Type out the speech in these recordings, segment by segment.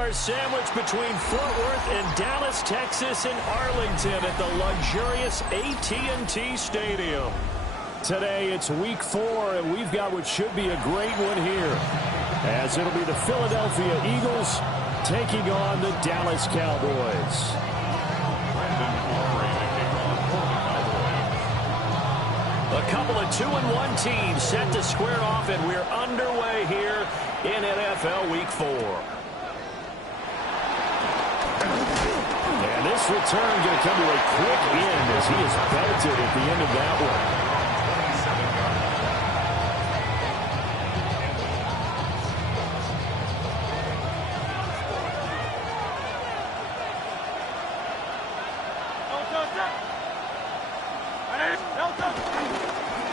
are sandwiched between Fort Worth and Dallas, Texas, and Arlington at the luxurious AT&T Stadium. Today, it's week 4, and we've got what should be a great one here, as it'll be the Philadelphia Eagles taking on the Dallas Cowboys. A couple of 2-1 teams set to square off, and we're underway here in NFL Week 4. And this return going to come to a quick end as he is belted at the end of that one.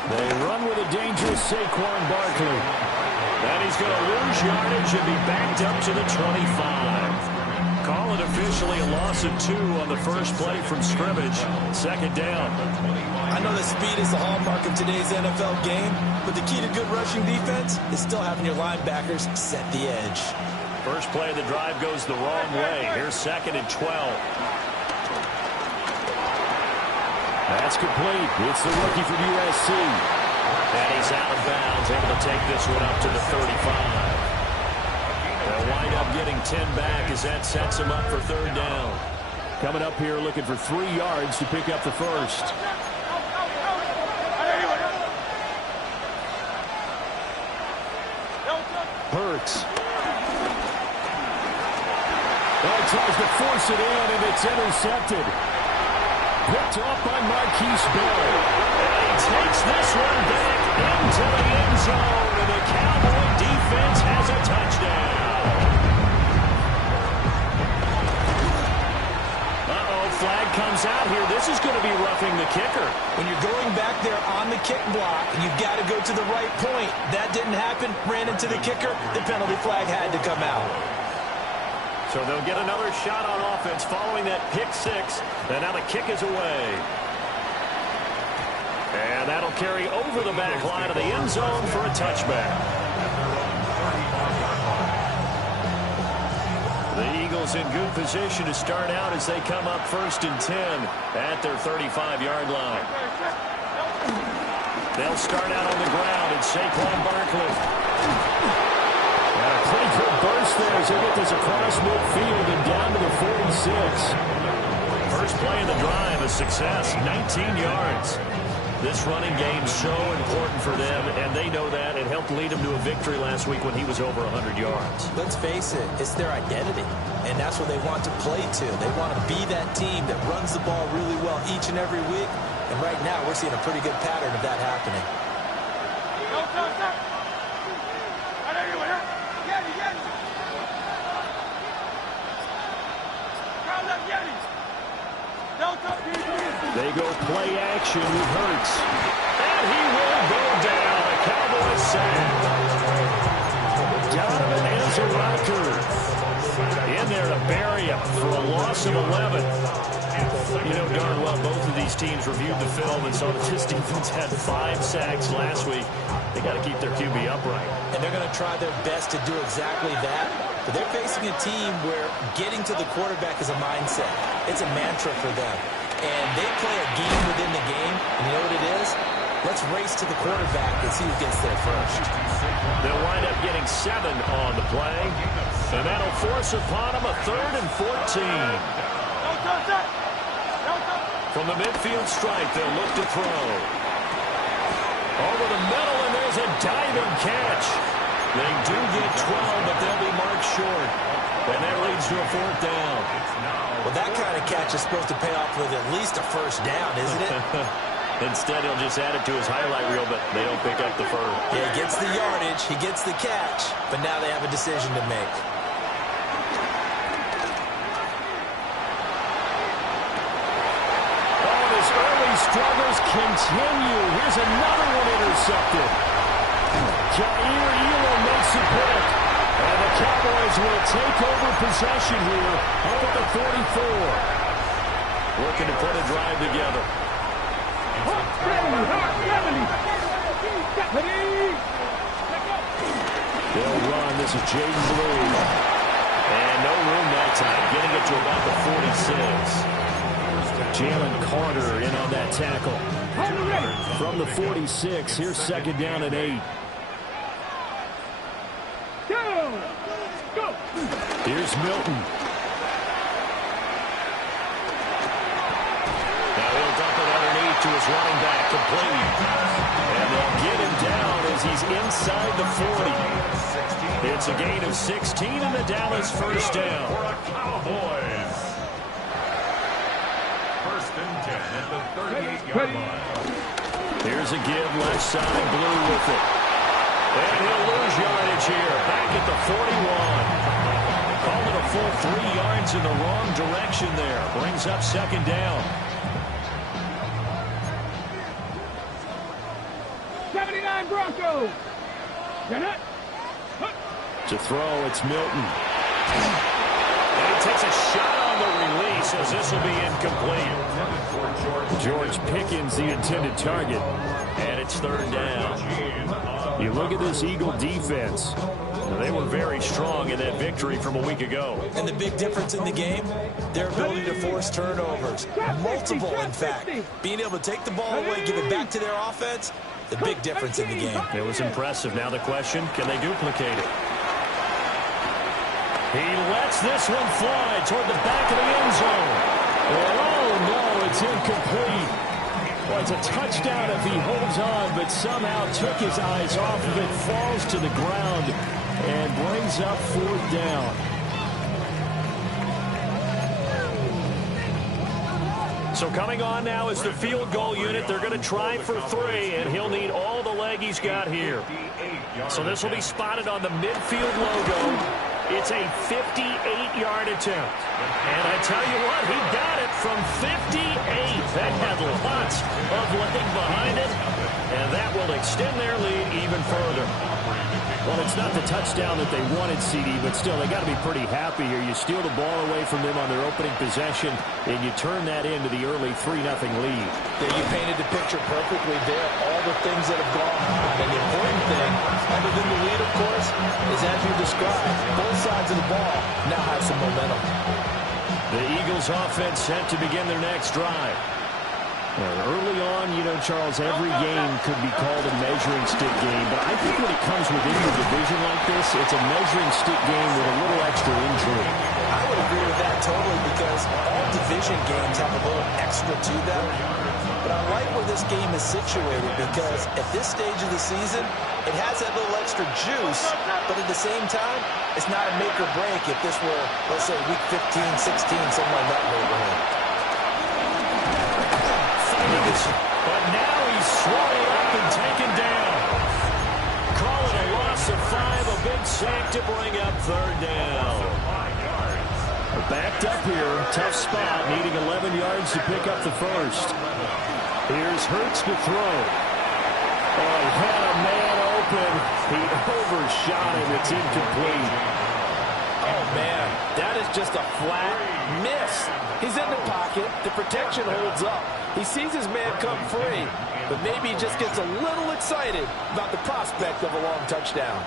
They run with a dangerous Saquon Barkley. And he's going to lose yardage and be backed up to the 25. Call it officially a loss of 2 on the first play from scrimmage. Second down. I know that speed is the hallmark of today's NFL game, but the key to good rushing defense is still having your linebackers set the edge. First play of the drive goes the wrong way. Here's 2nd and 12. That's complete. It's the rookie from USC. And he's out of bounds, able to take this one up to the 35. They'll wind up getting 10 back as that sets him up for 3rd down. Coming up here looking for 3 yards to pick up the first. Hurts. Well, he tries to force it in, and it's intercepted. Picked off by Marquise Bell. And he takes this one back into the end zone, and the Cowboy defense has a touchdown. Flag comes out here. This is going to be roughing the kicker. When you're going back there on the kick block, and you've got to go to the right point. That didn't happen. Ran into the kicker. The penalty flag had to come out. So they'll get another shot on offense following that pick 6. And now the kick is away. And that'll carry over the back line of the end zone for a touchback. The Eagles in good position to start out as they come up 1st and 10 at their 35-yard line. They'll start out on the ground, and Saquon Barkley. And a pretty good burst there as they get this across midfield and down to the 46. First play of the drive, a success, 19 yards. This running game is so important for them, and they know that. It helped lead them to a victory last week when he was over 100 yards. Let's face it, it's their identity, and that's what they want to play to. They want to be that team that runs the ball really well each and every week, and right now we're seeing a pretty good pattern of that happening. They go play action with Hurts. And he will go down. A Cowboys sack. Donovan Ezra in there to bury him for a loss of 11. You know darn well both of these teams reviewed the film and saw that this defense had 5 sacks last week. They got to keep their QB upright. And they're going to try their best to do exactly that. But they're facing a team where getting to the quarterback is a mindset. It's a mantra for them. And they play a game within the game. And you know what it is? Let's race to the quarterback and see who gets there first. They'll wind up getting 7 on the play. And that'll force upon them a 3rd and 14. From the midfield stripe, they'll look to throw. Over the middle, and there's a diving catch. They do get 12, but they'll be marked short. And that leads to a 4th down. Well, that kind of catch is supposed to pay off with at least a 1st down, isn't it? Instead, he'll just add it to his highlight reel, but they don't pick up the first. Yeah, he gets the yardage, he gets the catch, but now they have a decision to make. Oh, his early struggles continue. Here's another one intercepted. Jair Elam makes a pick. And the Cowboys will take over possession here up at the 44. Looking to put a drive together. They'll run. This is Jaden Blue. And no room that time, getting it to about the 46. Jalen Carter in on that tackle. From the 46, here's second down and 8. Go. Here's Milton. Now he'll dump it underneath to his running back, complete. And they'll get him down as he's inside the 40. It's a gain of 16 and the Dallas first down. Cowboys. First and 10 at the 38-yard line. Here's a give, left side, Blue with it. And he'll lose yardage here, back at the 41. Call it a full 3 yards in the wrong direction there. Brings up second down. 79 Broncos. To throw, it's Milton. And he takes a shot on the release as this will be incomplete. George Pickens, the intended target. And it's third down. You look at this Eagle defense. They were very strong in that victory from a week ago. And the big difference in the game, their ability to force turnovers. Multiple, in fact. Being able to take the ball away, give it back to their offense, the big difference in the game. It was impressive. Now the question, can they duplicate it? He lets this one fly toward the back of the end zone. Oh, no, it's incomplete. Well, it's a touchdown if he holds on, but somehow took his eyes off of it, falls to the ground, and brings up fourth down. So coming on now is the field goal unit. They're going to try for 3, and he'll need all the leg he's got here. So this will be spotted on the midfield logo. It's a 58-yard attempt. And I tell you what, he got it from 58. That had lots of leg behind it, and that will extend their lead even further. Well, it's not the touchdown that they wanted, CD, but still, they got to be pretty happy here. You steal the ball away from them on their opening possession, and you turn that into the early 3-0 lead. There, you painted the picture perfectly there. All the things that have gone on. And the important thing, other than the lead, of course, is as you described, both sides of the ball now have some momentum. The Eagles offense set to begin their next drive. Early on, you know, Charles, every game could be called a measuring stick game, but I think when it comes within your division like this, it's a measuring stick game with a little extra intrigue. I would agree with that totally, because all division games have a little extra to them. But I like where this game is situated, because at this stage of the season, it has that little extra juice, but at the same time, it's not a make or break if this were, let's say, week 15, 16, something like that neighborhood. But now he's swallowed up and taken down. Call it a loss of 5, a big sack to bring up third down. Backed up here, tough spot, needing 11 yards to pick up the first. Here's Hurts to throw. Oh, he had a man open. He overshot him. It's incomplete. Oh, man, that is just a flat miss. He's in the pocket. The protection holds up. He sees his man come free, but maybe he just gets a little excited about the prospect of a long touchdown.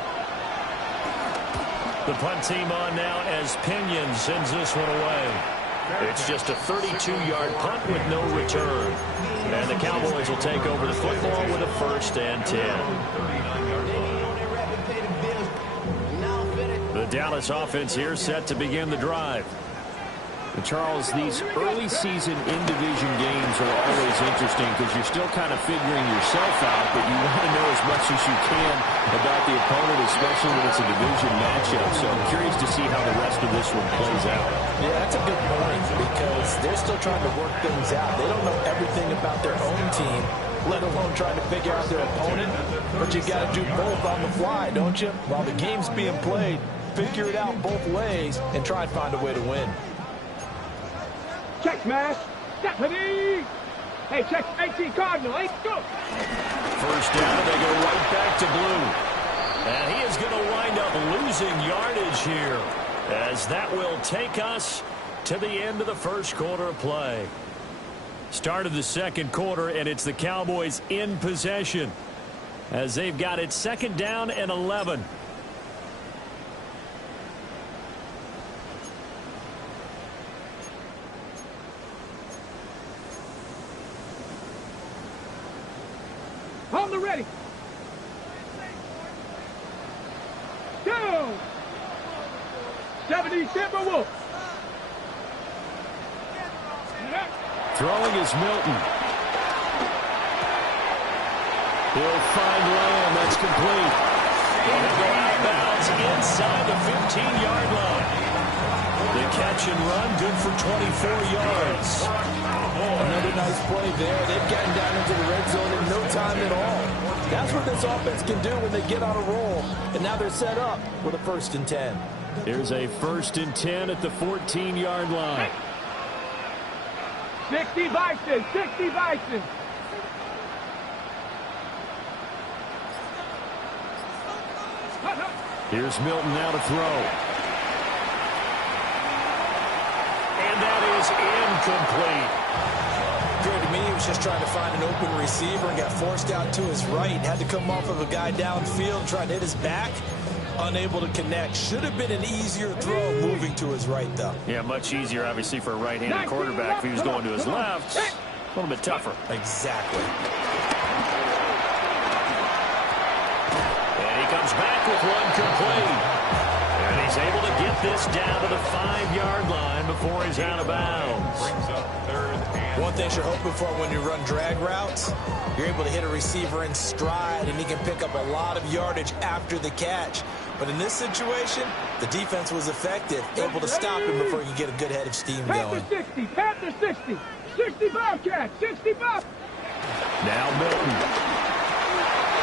The punt team on now as Pinion sends this one away. It's just a 32-yard punt with no return. And the Cowboys will take over the football with a 1st and 10. The Dallas offense here set to begin the drive. And Charles, these early season in-division games are always interesting because you're still kind of figuring yourself out, but you want to know as much as you can about the opponent, especially when it's a division matchup. So I'm curious to see how the rest of this one plays out. Yeah, that's a good point, because they're still trying to work things out. They don't know everything about their own team, let alone trying to figure out their opponent. But you got to do both on the fly, don't you? While the game's being played, figure it out both ways and try and find a way to win. Check smash. Deputy. Hey, check 18 Cardinal. Hey, go. First down, they go right back to Blue. And he is going to wind up losing yardage here, as that will take us to the end of the first quarter of play. Start of the second quarter, and it's the Cowboys in possession, as they've got it 2nd down and 11. Hold the ready. 2. 70 Timberwolves. Throwing is Milton. He'll find Lamb. That's complete. He'll go out of bounds inside the 15-yard line. The catch and run, good for 24 yards. Another nice play there. They've gotten down into the red zone in no time at all. That's what this offense can do when they get on a roll. And now they're set up with a 1st and 10. Here's a 1st and 10 at the 14-yard line. 60 Bison, 60 Bison. Here's Milton now to throw. And that is incomplete. Appeared to me he was just trying to find an open receiver and got forced out to his right. Had to come off of a guy downfield, trying to hit his back. Unable to connect. Should have been an easier throw moving to his right, though. Yeah, much easier, obviously, for a right-handed quarterback. If he was going to his left, a little bit tougher. Exactly. And he comes back with one complete. And he's able to get this down to the 5-yard line before he's out of bounds. One thing you're hoping for when you run drag routes, you're able to hit a receiver in stride, and he can pick up a lot of yardage after the catch. But in this situation, the defense was effective, able to stop him before he could get a good head of steam going. Panther 60, Panther 60, 60 Bobcats, 60 Bob. Now Milton.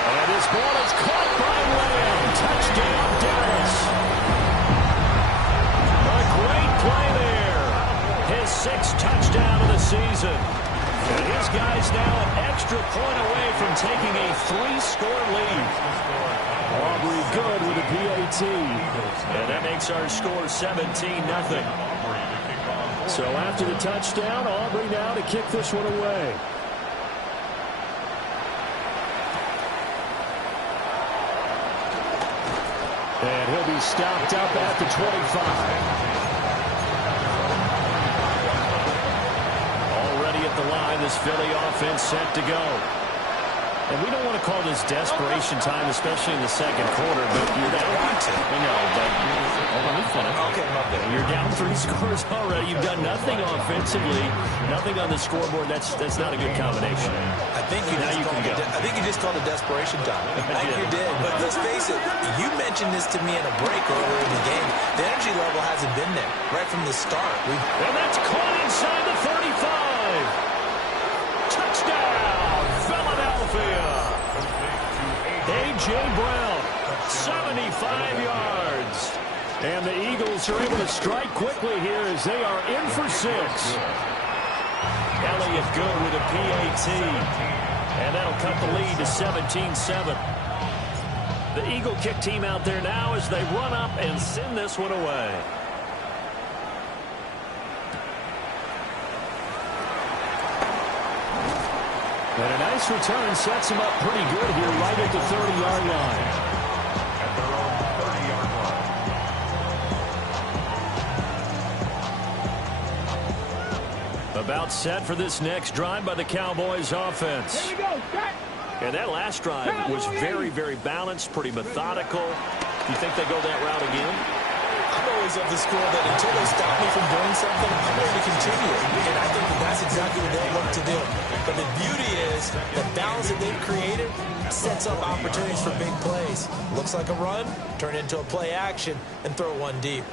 And his ball is caught by Lamb. Touchdown, Dallas. A great play there. His 6th touchdown of the season. And his guy's now an extra point away from taking a 3-score lead. Aubrey good with a PAT. And that makes our score 17-0. So after the touchdown, Aubrey now to kick this one away. And he'll be stopped up at the 25. Already at the line, this Philly offense set to go. And we don't want to call this desperation time, especially in the second quarter, but you're down. I know, but let me finish. Okay, my bad. You're down 3 scores already. You've done nothing offensively, nothing on the scoreboard. That's not a good combination. I think you just called it desperation time. I think you did. But let's face it, you mentioned this to me in a break earlier in the game. The energy level hasn't been there right from the start. And that's caught inside the 35. Touchdown, Philadelphia. A.J. Brown, 75 yards. And the Eagles are able to strike quickly here as they are in for 6. Elliott good with a PAT. And that'll cut the lead to 17-7. The Eagle kick team out there now as they run up and send this one away. And a nice return sets him up pretty good here right at the 30-yard line. At their own 30-yard line. About set for this next drive by the Cowboys offense. Here we go, set. And that last drive was very, very balanced, pretty methodical. You think they go that route again? I'm always of the school that until they stop me from doing something, I'm going to continue. And I think that's exactly what they'll look to do. But the beauty is the balance that they've created sets up opportunities for big plays. Looks like a run, turn it into a play action, and throw one deep.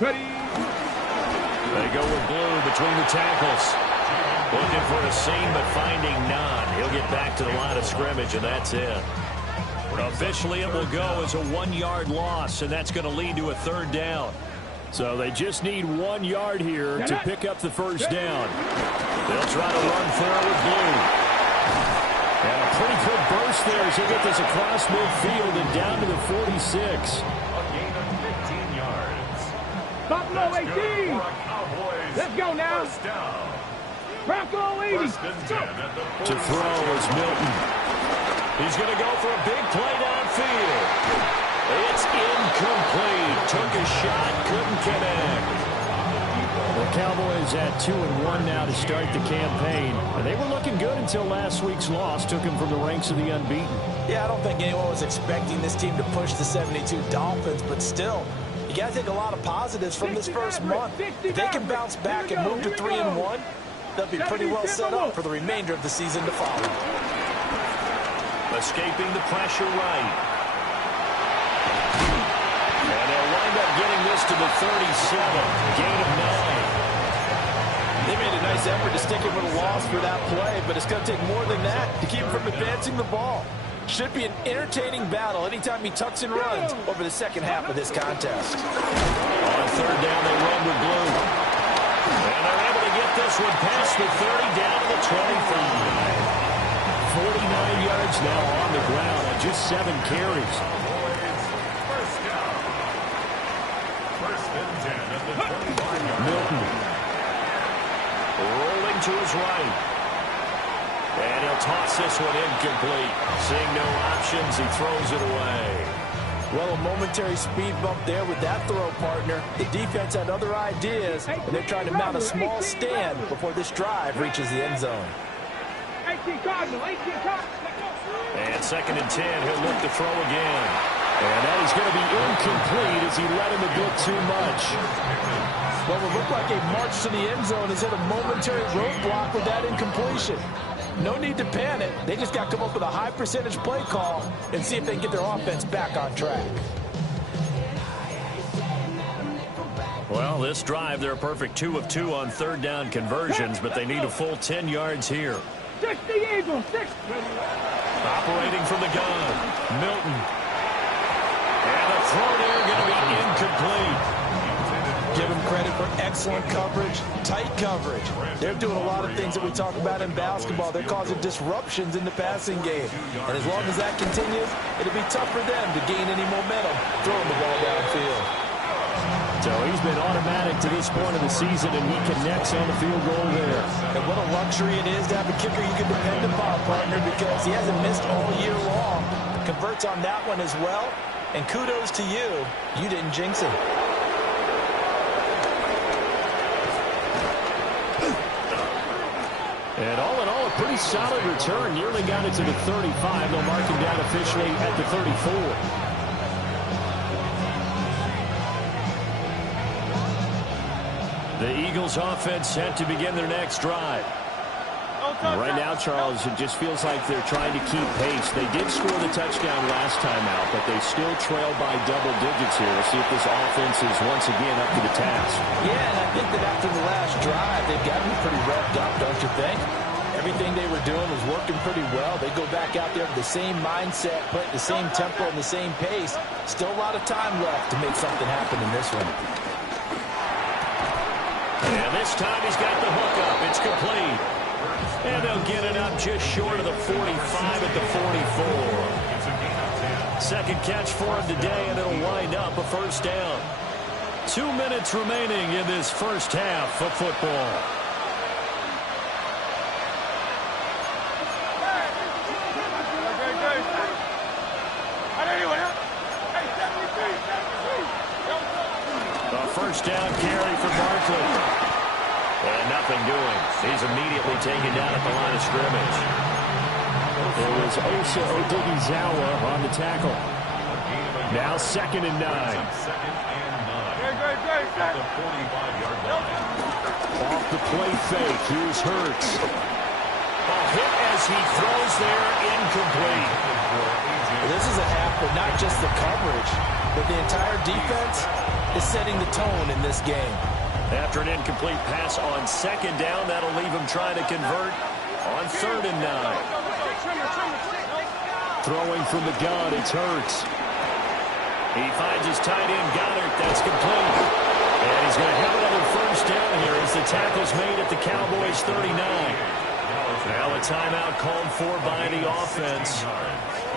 Ready. They go with Blue between the tackles. Looking for a seam, but finding none. He'll get back to the line of scrimmage, and that's it. Officially, it will go as a 1-yard loss, and that's going to lead to a 3rd down. So they just need 1 yard here to pick up the 1st down. They'll try to run forward Blue. And a pretty good burst there as they get this across midfield and down to the 46. A gain of 15 yards. Buffalo 18. Let's go now. First down. Bronco 80. First and 10 at the To throw is Milton. He's going to go for a big play downfield. It's incomplete. Took a shot, couldn't connect. The Cowboys at 2-1 now to start the campaign. And they were looking good until last week's loss took them from the ranks of the unbeaten. Yeah, I don't think anyone was expecting this team to push the 72 Dolphins, but still, you got to take a lot of positives from this first month. If they can bounce back and move to 3-1, they'll be pretty well set up for the remainder of the season to follow. Escaping the pressure right. And they'll wind up getting this to the 37. Gain of 9. They made a nice effort to stick it with a loss for that play, but it's going to take more than that to keep him from advancing the ball. Should be an entertaining battle anytime he tucks and runs over the second half of this contest. On third down, they run with glue. And they're able to get this one past the 30 down to the 25. 49 yards now on the ground on just 7 carries. First down. First and 10 at the 25-yard line. Milton. Rolling to his right. And he'll toss this one incomplete. Seeing no options, he throws it away. Well, a momentary speed bump there with that throw, partner. The defense had other ideas, and they're trying to mount a small stand before this drive reaches the end zone. And second and 10, he'll look to throw again. And that is going to be incomplete as he let him a bit too much. Well, it looked like a march to the end zone has hit a momentary roadblock with that incompletion. No need to panic. They just got to come up with a high percentage play call and see if they can get their offense back on track. Well, this drive, they're a perfect 2 of 2 on third down conversions, but they need a full 10 yards here. Operating from the gun, Milton. And the throw there going to be incomplete. Give them credit for excellent coverage, tight coverage. They're doing a lot of things that we talk about in basketball. They're causing disruptions in the passing game. And as long as that continues, it'll be tough for them to gain any momentum throwing the ball downfield. So he's been automatic to this point of the season, and he connects on the field goal there. And what a luxury it is to have a kicker you can depend upon, partner, because he hasn't missed all year long. Converts on that one as well. And kudos to you. You didn't jinx it. And all in all, a pretty solid return. Nearly got it to the 35. They'll mark him down officially at the 34. The Eagles offense set to begin their next drive. Right now, Charles, it just feels like they're trying to keep pace. They did score the touchdown last time out, but they still trail by double digits here. We'll see if this offense is once again up to the task. Yeah, and I think that after the last drive, they've got to be pretty revved up, don't you think? Everything they were doing was working pretty well. They go back out there with the same mindset, put the same tempo and the same pace. Still a lot of time left to make something happen in this one. And this time he's got the hook up. It's complete. And they'll get it up just short of the 45 at the 44. Second catch for him today, and it'll wind up a first down. 2 minutes remaining in this first half of football. A first down carry for Barkley. And nothing doing. He's immediately taken down at the line of scrimmage. It was Osa Odighizuwa on the tackle. Now second and 9. Off the play fake. Here's Hurts. A hit as he throws there, incomplete. This is a half, but not just the coverage, but the entire defense is setting the tone in this game. After an incomplete pass on second down, that'll leave him trying to convert on third and 9. Throwing from the gun, it's Hurts. He finds his tight end, Goddard. That's complete. And he's going to have another first down here as the tackle's made at the Cowboys' 39. Now a timeout called for by the offense,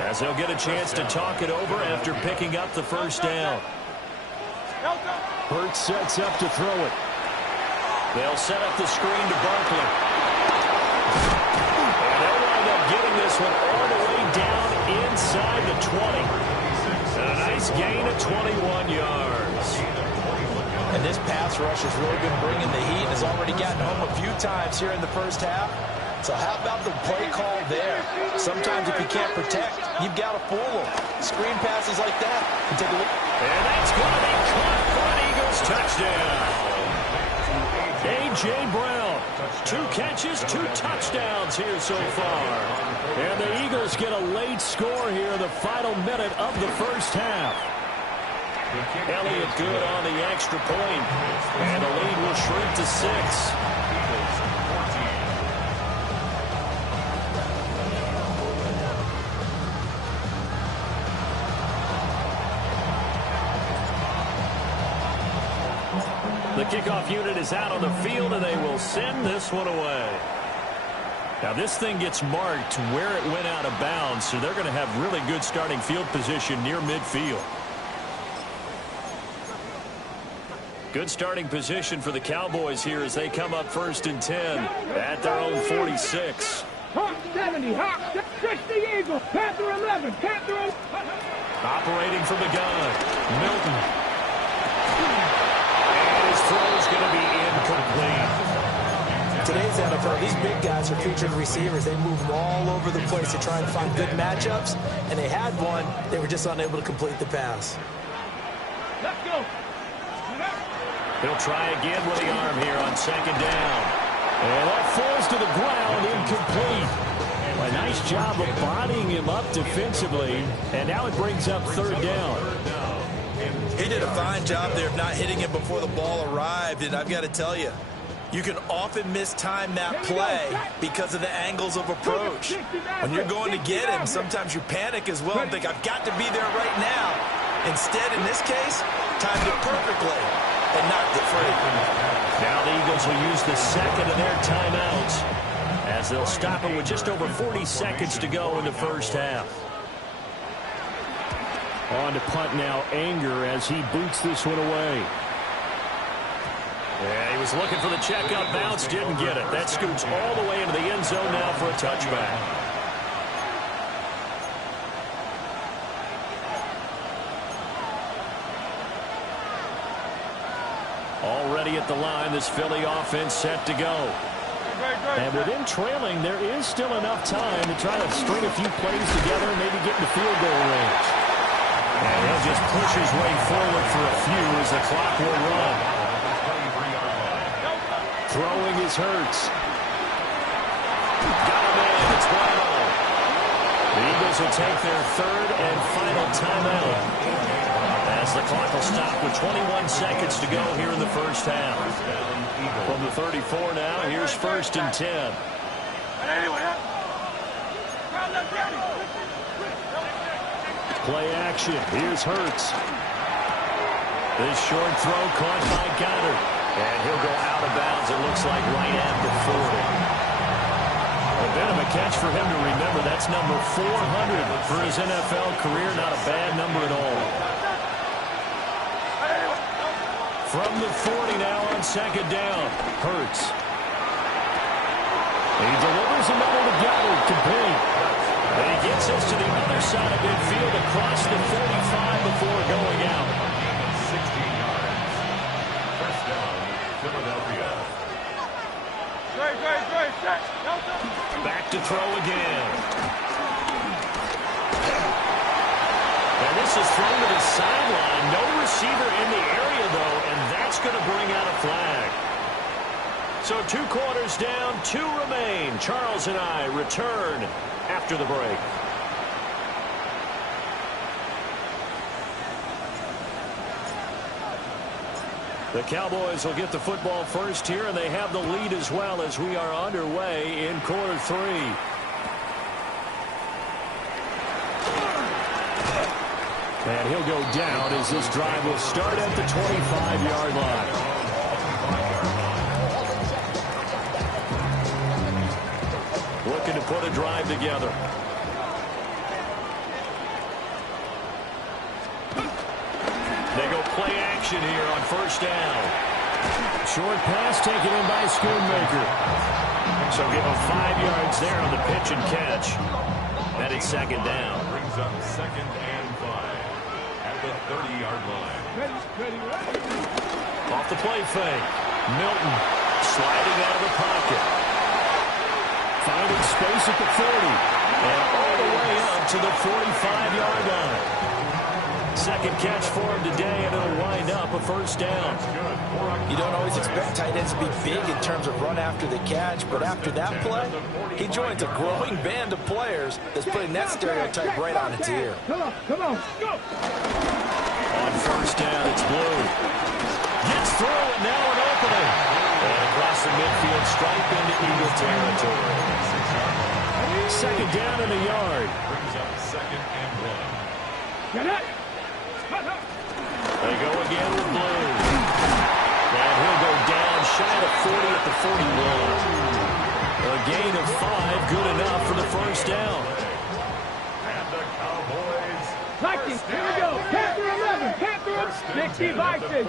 as they'll get a chance to talk it over after picking up the first down. Hurts sets up to throw it. They'll set up the screen to Barkley. And they'll wind up getting this one all the way down inside the 20. And a nice gain of 21 yards. And this pass rush has really been bringing the heat and has already gotten home a few times here in the first half. So how about the play call there? Sometimes if you can't protect, you've got to fool them. Screen passes like that. And take a look. And that's going to be caught for an Eagles touchdown. A.J. Brown, 2 catches, 2 touchdowns here so far. And the Eagles get a late score here in the final minute of the first half. Elliott good on the extra point. And the lead will shrink to 6. The kickoff unit is out on the field, and they will send this one away. Now, this thing gets marked where it went out of bounds, so they're going to have really good starting field position near midfield. Good starting position for the Cowboys here as they come up 1st and 10 at their own 46. Hawk 70, Hawk 60 Eagle, Panther 11, Panther 11. Operating from the gun, Milton. And his throw is going to be incomplete. Today's NFL, these big guys are featured receivers. They move all over the place to try and find good matchups, and they had one. They were just unable to complete the pass. Let's go. He'll try again with the arm here on 2nd down. And that falls to the ground, incomplete. A nice job of bodying him up defensively, and now it brings up 3rd down. He did a fine job there of not hitting him before the ball arrived, and I've got to tell you, you can often mistime that play because of the angles of approach. When you're going to get him, sometimes you panic as well and think, I've got to be there right now. Instead, in this case, timed it perfectly and knocked it free. Now the Eagles will use the 2nd of their timeouts as they'll stop it with just over 40 seconds to go in the first half. On to punt now, Anger, as he boots this one away. Yeah, he was looking for the checkup bounce, didn't get it. That scoots all the way into the end zone now for a touchback. Already at the line, this Philly offense set to go. And within trailing, there is still enough time to try to string a few plays together and maybe get in the field goal range. And he'll just push his way forward for a few as the clock will run. Throwing is Hurts. Got him in. It's right on. The Eagles will take their 3rd and final timeout as the clock will stop with 21 seconds to go here in the first half. From the 34 now, here's 1st and 10. Play action. Here's Hurts. This short throw caught by Goddard. And he'll go out of bounds, it looks like, right at the 40. A bit of a catch for him to remember. That's number 400 for his NFL career. Not a bad number at all. From the 40 now on 2nd down. Hurts. He delivers another to Goddard, complete. And he gets us to the other side of midfield across the 45 before going out. 60 yards. First down, Philadelphia. Back to throw again. And this is thrown to the sideline. No receiver in the area, though, and that's going to bring out a flag. So 2 quarters down, 2 remain. Charles and I return after the break. The Cowboys will get the football first here, and they have the lead as well as we are underway in quarter 3. And he'll go down as this drive will start at the 25-yard line. Looking to put a drive together. They go play action here on 1st down. Short pass taken in by Schoonmaker. So give him 5 yards there on the pitch and catch. And it's 2nd down. Brings up 2nd and 5. At the the 30-yard line. Ready. Off the play fake. Milton sliding out of the pocket. Finding space at the 40. And all the way up to the 45-yard line. Second catch for him today, and it'll wind up a first down. You don't always expect tight ends to be big in terms of run after the catch, but after that play, he joins a growing band of players that's putting that stereotype right on its ear. Come on, go! On first down, it's Blue. Gets through, and now an opening. And across the midfield, stripe into Eagle territory. Second down and a yard. Brings up second and 1. Get it! They go again with Blue. And he'll go down shy of 40 at the 41. A gain of 5, good enough for the first down. And the Cowboys. Vikings, here we go. Panther 11, Panther 60 Vikings.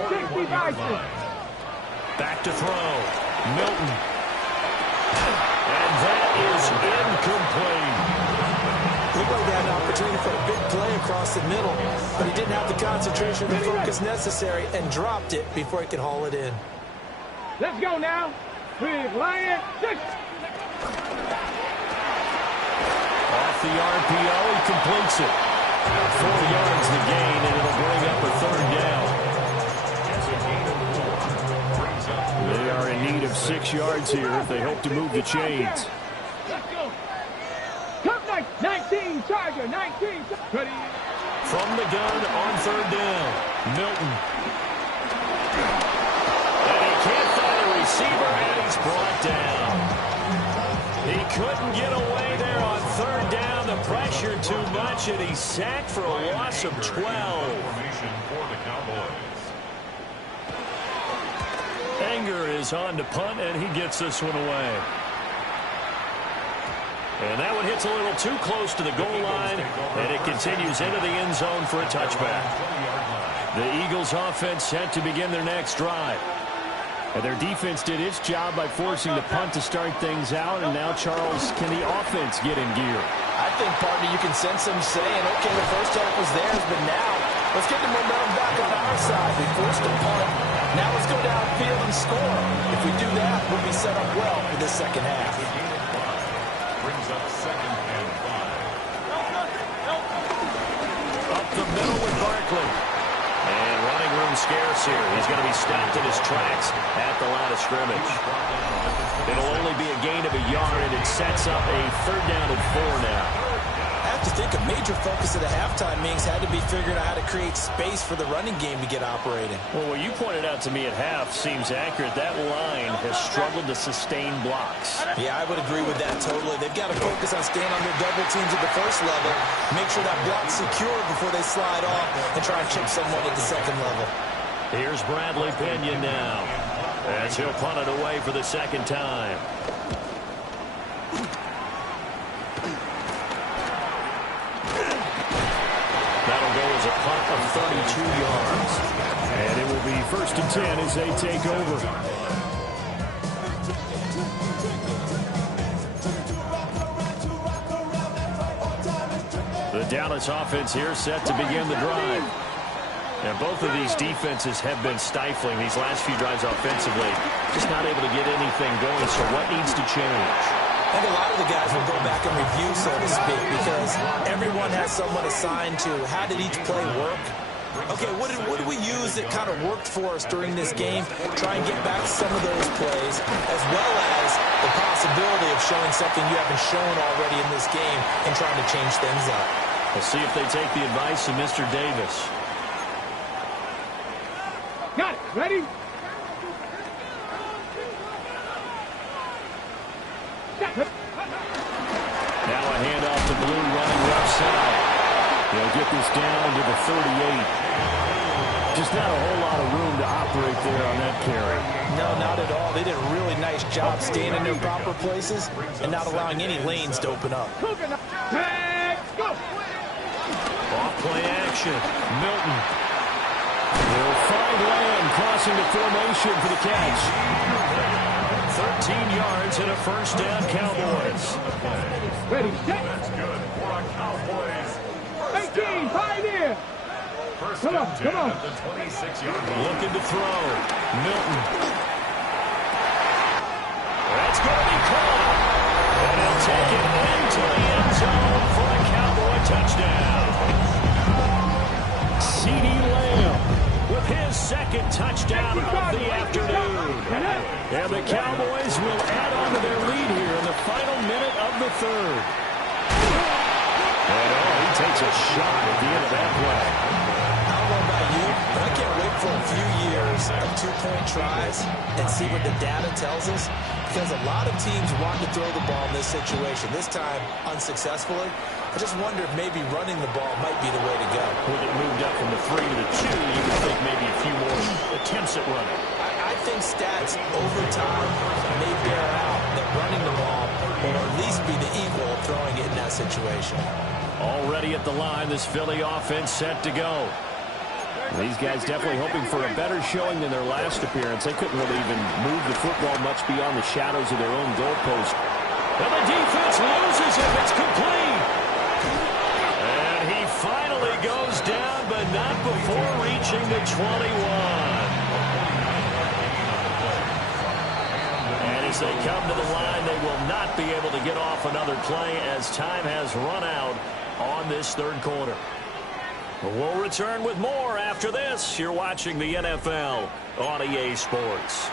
Back to throw. Milton. And that is incomplete. Looked like they had an opportunity for a big play across the middle, but he didn't have the concentration or the focus necessary and dropped it before he could haul it in. Let's go now. Big Lion, 6. Off the RPO, he completes it. 4 yards the gain, and it'll bring up a third down. They are in need of 6 yards here if they hope to move the chains. Let's go. Come 19, Charger, 19. Ready. From the gun on third down, Milton. And he can't find a receiver, and he's brought down. He couldn't get away there on third down. The pressure too much, and he's sacked for a loss of 12. Formation for the Cowboys. Anger is on to punt, and he gets this one away. And that one hits a little too close to the goal line, and it continues into the end zone for a touchback. The Eagles' offense set to begin their next drive. And their defense did its job by forcing the punt to start things out, and now, Charles, can the offense get in gear? I think, partner, you can sense them saying, okay, the first half was theirs, but now let's get the momentum back on our side. We forced a punt. Now let's go downfield and score. If we do that, we'll be set up well for this second half. Brings up second and 5. Up the middle with Barkley. And running room scarce here. He's going to be stopped in his tracks at the line of scrimmage. It'll only be a gain of a yard, and it sets up a third down and 4 now. I have to think a major focus of the halftime meetings had to be figuring out how to create space for the running game to get operating. Well, what you pointed out to me at half seems accurate. That line has struggled to sustain blocks. Yeah, I would agree with that totally. They've got to focus on staying on their double teams at the first level, make sure that block's secure before they slide off, and try and chip someone at the second level. Here's Bradley Pinion now, as he'll punt it away for the second time. That'll go as a punt of 32 yards. And it will be 1st and 10 as they take over. The Dallas offense here set to begin the drive. And both of these defenses have been stifling these last few drives offensively. Just not able to get anything going, so what needs to change? I think a lot of the guys will go back and review, so to speak, because everyone has someone assigned to how did each play work. Okay, what did we use that kind of worked for us during this game? Try and get back some of those plays, as well as the possibility of showing something you haven't shown already in this game and trying to change things up. We'll see if they take the advice of Mr. Davis. Got it. Ready? Now a handoff to Blue running left side. They'll get this down to the 38. Just not a whole lot of room to operate there on that carry. No, not at all. They did a really nice job staying in their proper places and not allowing any lanes to open up. Tag, go. Off play action. Milton. They'll find Lamb crossing the formation for the catch. 13 yards and a first down, Cowboys. Ready, set. That's good for a Cowboys. 18, Pioneer. First Come on, and 10 come on. at the 26-yard line. Looking to throw. Milton. That's going to be caught. And he'll take it into the end zone for a Cowboy touchdown. CeeDee Lamb with his second touchdown of the afternoon. And the Cowboys will add on to their lead here in the final minute of the third. And he takes a shot at the end of that play. I don't know about you, but I can't wait for a few years of two-point tries and see what the data tells us, because a lot of teams want to throw the ball in this situation, this time unsuccessfully. I just wonder if maybe running the ball might be the way to go. With it moved up from the 3 to the 2, you would think maybe a few more attempts at running. I think stats over time may bear out that running the ball will at least be the equal of throwing it in that situation. Already at the line, this Philly offense set to go. These guys definitely hoping for a better showing than their last appearance. They couldn't really even move the football much beyond the shadows of their own goalpost. And the defense loses it. It's complete. And he finally goes down, but not before reaching the 21. And as they come to the line, they will not be able to get off another play as time has run out on this third quarter. We'll return with more after this. You're watching the NFL on EA Sports.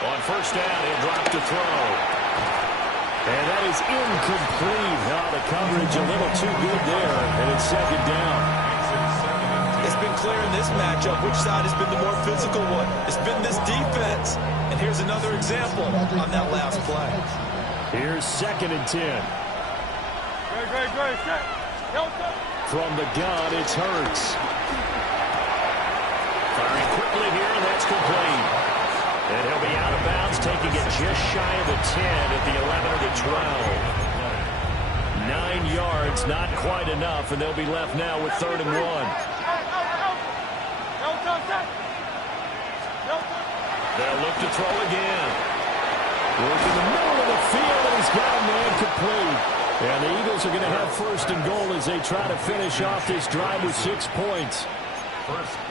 On first down, he'll drop to throw. And that is incomplete. Oh, the coverage a little too good there, and it's second down. It's been clear in this matchup which side has been the more physical one. It's been this defense. And here's another example on that last play. Here's second and 10. From the gun, it's Hurts. Firing quickly here, and that's complete. And he'll be out of bounds, taking it just shy of the 10 at the 11 or the 12. 9 yards, not quite enough, and they'll be left now with 3rd and 1. They'll look to throw again. Work in the middle of the field, and he's got a man complete. And the Eagles are going to have 1st and goal as they try to finish off this drive with 6 points.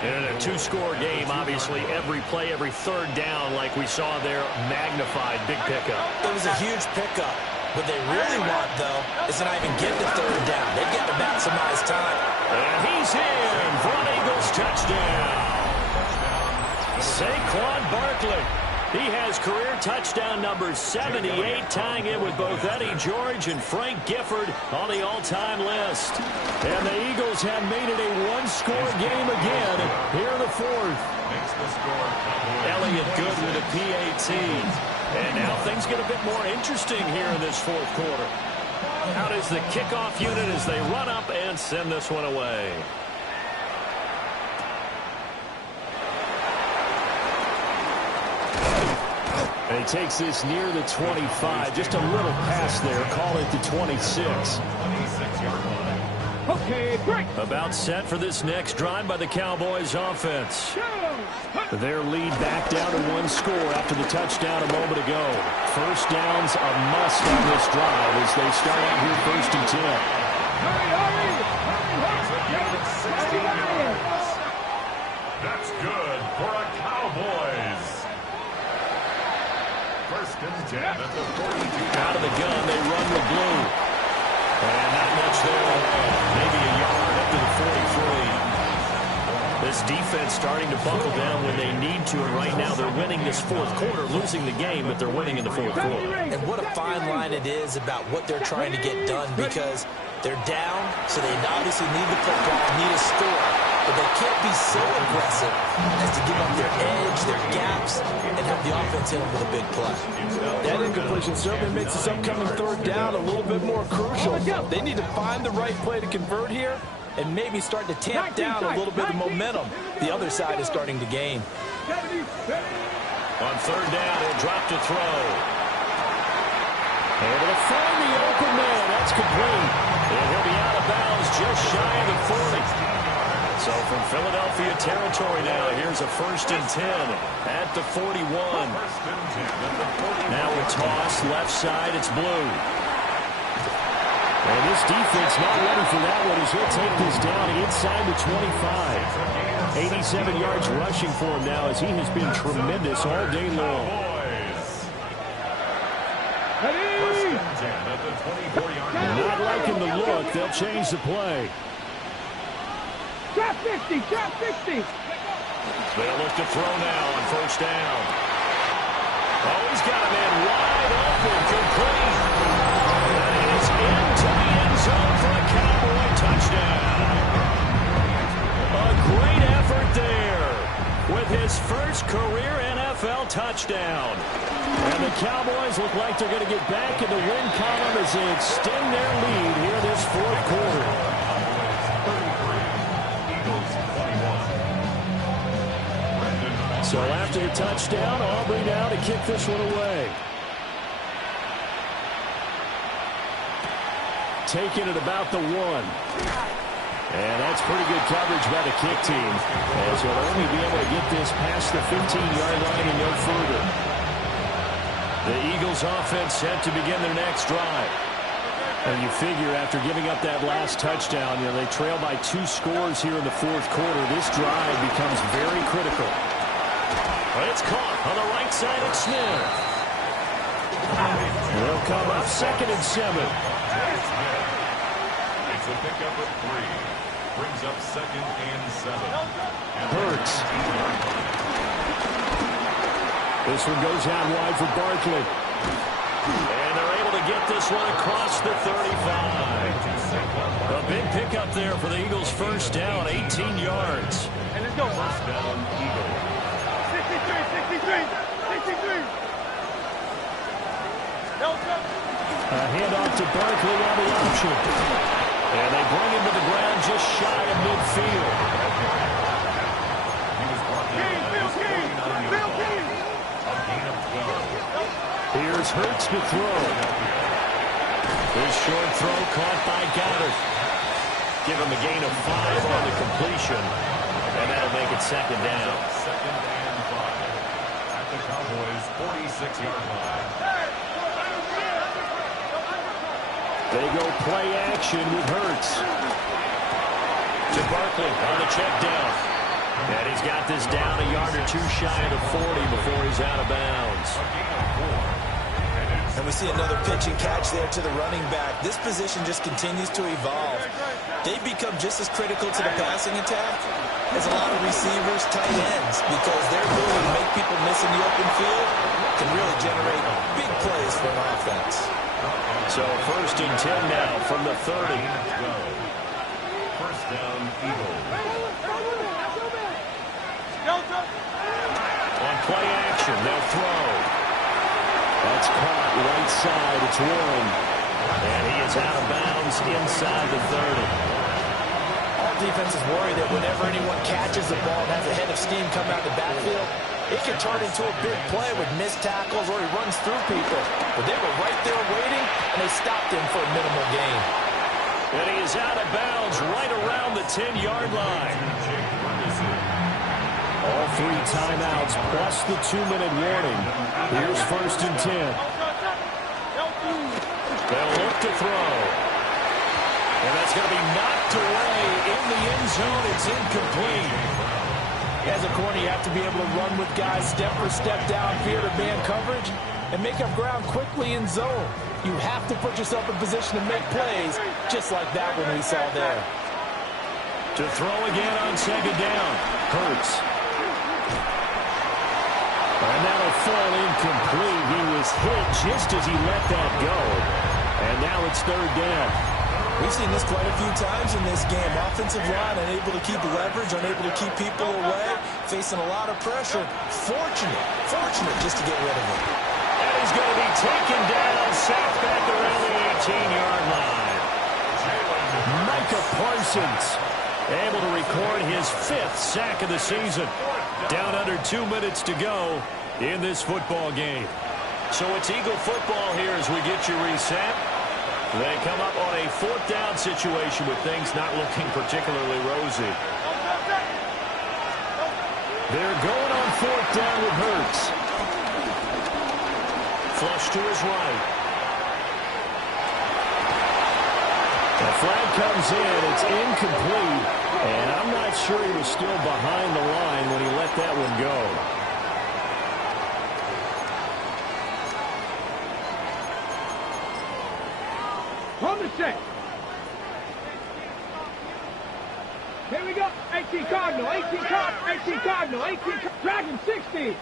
And in a 2-score game, obviously, every play, every third down, like we saw there, magnified. Big pickup. It was a huge pickup. What they really want, though, is to not even get to 3rd down. They've got to maximize time. And he's in for an Eagles touchdown. Saquon Barkley. He has career touchdown number 78, tying it with both Eddie George and Frank Gifford on the all-time list. And the Eagles have made it a 1-score game again here in the 4th. Elliott good with a PAT. And now things get a bit more interesting here in this 4th quarter. Out is the kickoff unit as they run up and send this one away. And he takes this near the 25. Just a little pass there. Call it the 26. Okay, break. About set for this next drive by the Cowboys offense. Their lead back down to 1 score after the touchdown a moment ago. First down's a must on this drive as they start out here 1st and 10. That's good for a Cowboys. 1st and 10 at the 42. Out of the gun, they run with blue. And not much there. Maybe a yard up to the 43. This defense starting to buckle down when they need to, and right now they're winning this 4th quarter, losing the game, but they're winning in the 4th quarter. And what a fine line it is about what they're trying to get done, because they're down, so they obviously need the football, need a score. But they can't be so aggressive as to give up their edge, their gaps, and have the offense hit them with a big play. That incompletion certainly makes this upcoming 3rd down a little bit more crucial. They need to find the right play to convert here and maybe start to tamp down a little bit of momentum the other side is starting to gain. On 3rd down, he'll drop to throw. Able to find the open man. That's complete. And he'll be out of bounds just shy of the 40. So from Philadelphia territory now, here's a 1st and 10 at the 41. Now a toss left side, it's Blue. And this defense not ready for that one as he'll take this down inside the 25. 87 yards rushing for him now as he has been tremendous all day long. Not liking the look. They'll change the play. Trap 50, trap 50. They'll look to throw now on 1st down. Oh, he's got a man wide open, complete. And it's into the end zone for a Cowboy touchdown. A great effort there with his first career NFL touchdown. And the Cowboys look like they're going to get back in the win column as they extend their lead here this 4th quarter. So after the touchdown, Aubrey now to kick this one away. Taking it about the 1. And that's pretty good coverage by the kick team, as he'll only be able to get this past the 15-yard line and no further. The Eagles offense set to begin their next drive. And you figure after giving up that last touchdown, they trail by 2 scores here in the 4th quarter. This drive becomes very critical. It's caught on the right side of Smith. They'll come up 2nd and 7. It's a pickup of 3. Brings up 2nd and 7. Hurts. This one goes out wide for Barkley. And they're able to get this one across the 35. A big pickup there for the Eagles' 1st down, 18 yards. And let's go. 1st down, Eagles. 63. A handoff to Barkley on the option. And they bring him to the ground just shy of midfield. He was brought down by his 49-yard line. A gain of 12. Here's Hurts to throw. This short throw caught by Goddard. Give him a gain of 5 on the completion. And that'll make it 2nd down. 2nd and 5 at the Cowboys' 46-yard line. They go play action with Hurts. To Barkley on the check down. And he's got this down a yard or 2 shy of the 40 before he's out of bounds. And we see another pitch and catch there to the running back. This position just continues to evolve. They become just as critical to the passing attack as a lot of receivers, tight ends, because their ability to make people miss in the open field can really generate big plays for an offense. So 1st and 10 now from the 30. 1st down, Eagles. On play action, they'll throw. That's caught right side. It's Warren. And he is out of bounds inside the 30. All defenses worry that whenever anyone catches the ball and has a head of steam come out the backfield, it can turn into a big play with missed tackles or he runs through people. But they were right there waiting, and they stopped him for a minimal gain. And he is out of bounds right around the 10-yard line. All 3 timeouts plus the 2-minute warning. Here's 1st and 10. They'll look to throw. And that's going to be knocked away in the end zone. It's incomplete. As a corner, you have to be able to run with guys step for step downfield or man coverage and make up ground quickly in zone. You have to put yourself in position to make plays, just like that one we saw there. To throw again on 2nd down. Hurts. And that'll fall incomplete. He was hit just as he let that go. And now it's 3rd down. We've seen this quite a few times in this game. Offensive line unable to keep leverage, unable to keep people away, facing a lot of pressure. Fortunate just to get rid of him. And he's going to be taken down, sacked back around the 18-yard line. Micah Parsons able to record his 5th sack of the season. Down under 2 minutes to go in this football game. So it's Eagle football here as we get you reset. They come up on a 4th down situation with things not looking particularly rosy. They're going on fourth down with Hurts. Flush to his right. The flag comes in. It's incomplete. And I'm not sure he was still behind the line when he let that one go. Hold the set. Here we go. 18 Cardinal, 18 Cardinal, 18 Cardinal, 18 Dragon 60.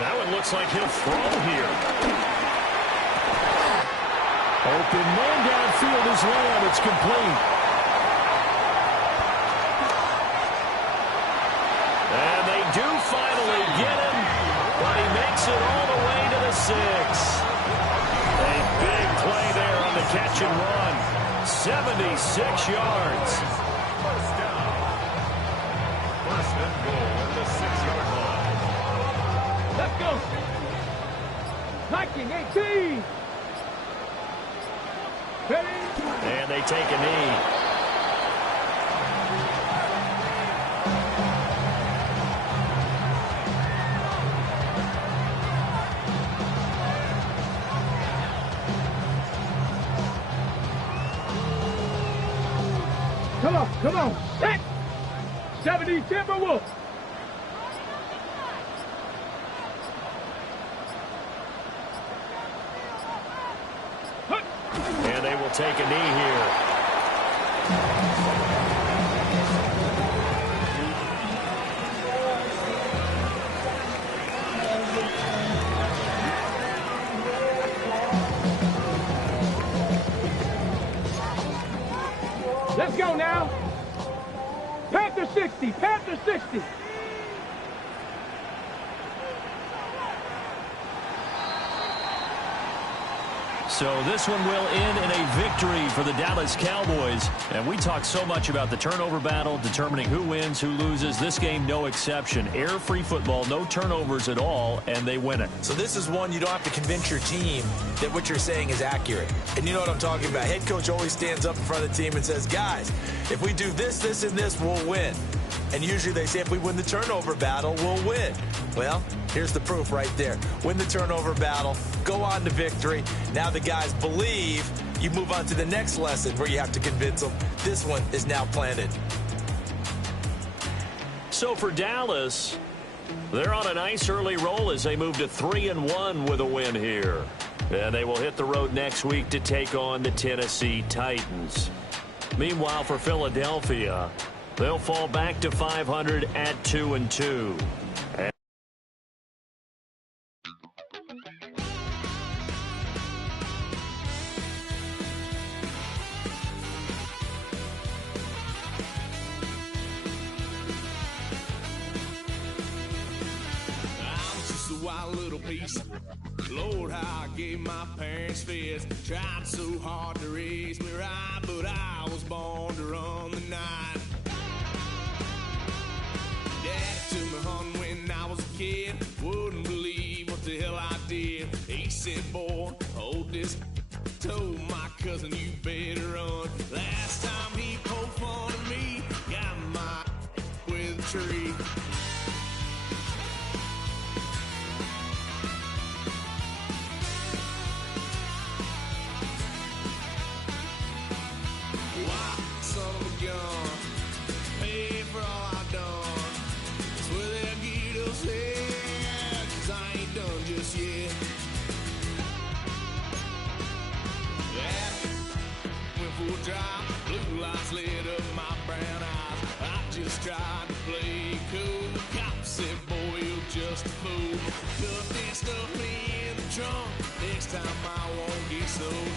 That one looks like he'll throw here. Open man downfield is Lamb. It's complete. And they do finally get him, but he makes it all the way to the 6. A big play there on the catch and run. 76 yards. First down. First and goal at the 6-yard line. Let's go. 19-18. And they take a knee. Come on. Set. 70 Timberwolves. And they will take a knee here. Let's go now. Panther 60. Panther 60. So this one will end in a victory for the Dallas Cowboys. And we talk so much about the turnover battle, determining who wins, who loses. This game, no exception. Error-free football, no turnovers at all, and they win it. So this is one you don't have to convince your team that what you're saying is accurate. And you know what I'm talking about. Head coach always stands up in front of the team and says, guys, if we do this, this, and this, we'll win. And usually they say if we win the turnover battle, we'll win. Well, here's the proof right there. Win the turnover battle, go on to victory. Now the guys believe. You move on to the next lesson where you have to convince them. This one is now planted. So for Dallas, they're on a nice early roll as they move to 3-1 with a win here. And they will hit the road next week to take on the Tennessee Titans. Meanwhile, for Philadelphia, they'll fall back to 500 at 2-2. Wild little piece. Lord, how I gave my parents fist. Tried so hard to raise me right, but I was born to run the night. Dad took me hunting when I was a kid. Wouldn't believe what the hell I did. He said, boy, hold this. Told my cousin, you better run. Last time he poked fun at me, got my with a tree. Blue lights lit up my brown eyes. I just tried to play cool. Cop said, boy, you're just a fool. Put this stuff in the trunk. Next time I won't get sold.